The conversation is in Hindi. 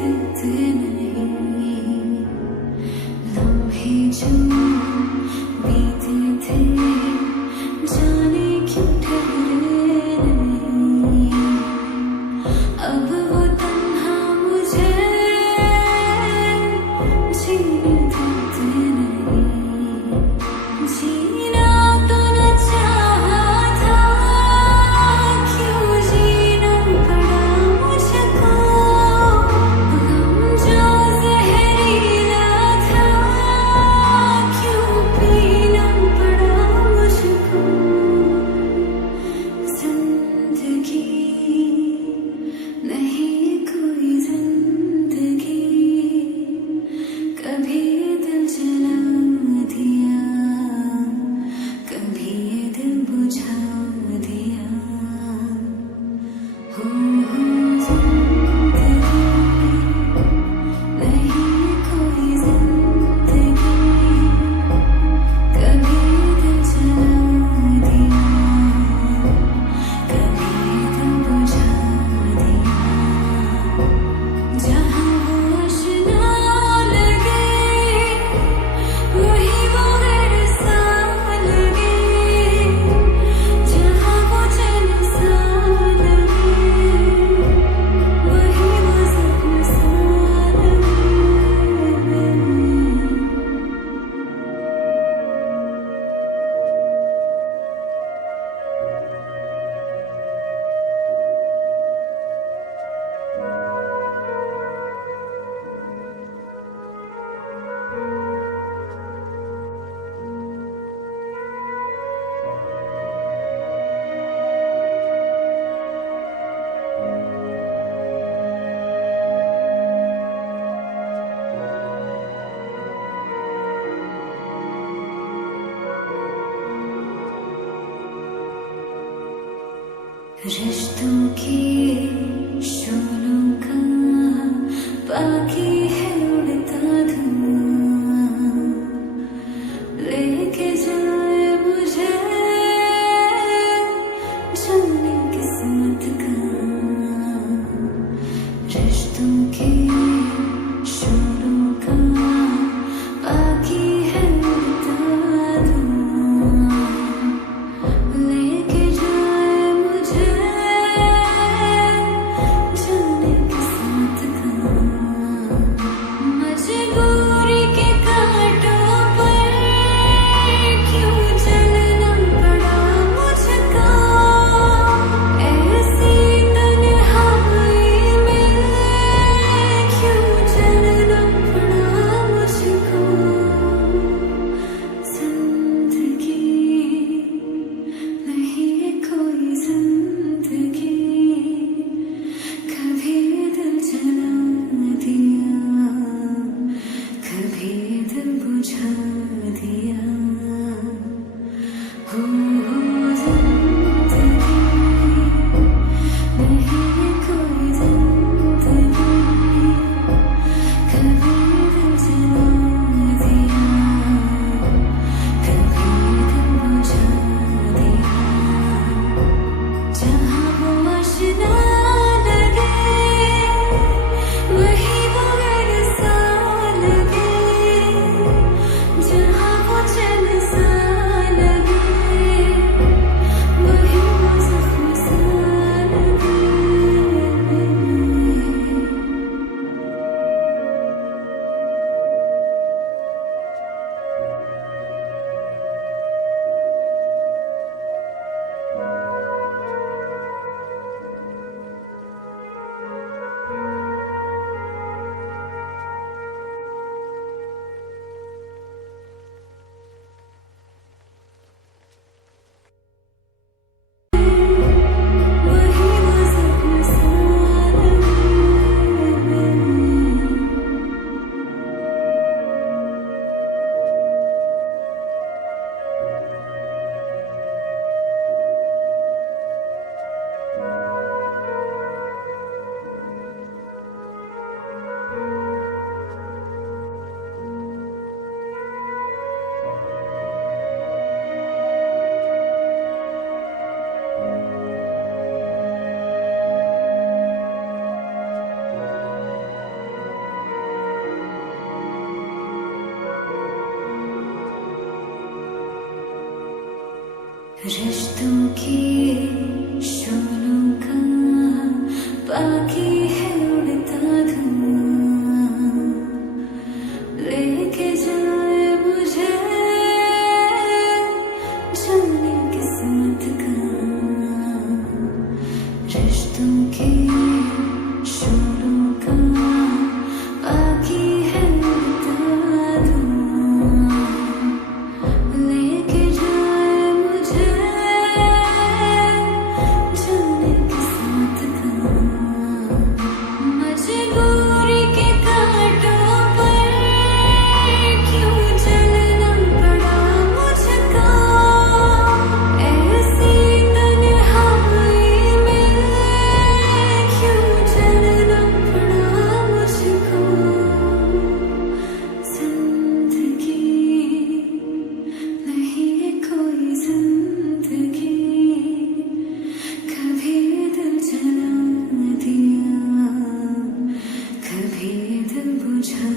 दिखते नहीं, लम्हे जो बीते थे जाने क्यों ठहरे नहीं। अब वो तन्हा मुझे जीने देते नहीं। जीना तो न चाहा था, क्यों जीना पड़ा मुझको। गम जो जहरीला था, क्यों पीना पड़ा मुझको। जिंदगी नहीं कोई जिंदगी, कभी ये दिल जला दिया, कभी ये दिल बुझा दिया। हो जिंदगी नहीं कोई जिंदगी, कभी ये दिल जला दिया, कभी ये दिल बुझा दिया। जहाँ वो आशना लगे, वही वो गैर सा लगे। जहाँ वो चैन सा लगे, वही वो सपन सा लगे। रिश्तों के शोलों का बाकी है उड़ता धुआं, लेके जाए मुझे जाने किस्मत का। रिश्तों के शोलों का बाकी है उड़ता धुआं, लेके जाए मुझे जाने किस्मत का। रिश्तों की शोलों का बाकी है उड़ता धुआं, लेके जाए मुझे जाने किस्मत का। रिश्तों की शोलों का बाकी है उड़ता धुआं, लेके जाए मुझे जाने किस्मत का। मजबूरी के कांटों पर क्यों चलना पड़ा मुझको, ऐसी तन्हाई में क्यों चलना पड़ा मुझको। जिंदगी नहीं है कोई जिंदगी, कभी दिल जला दिया, कभी दिल बुझा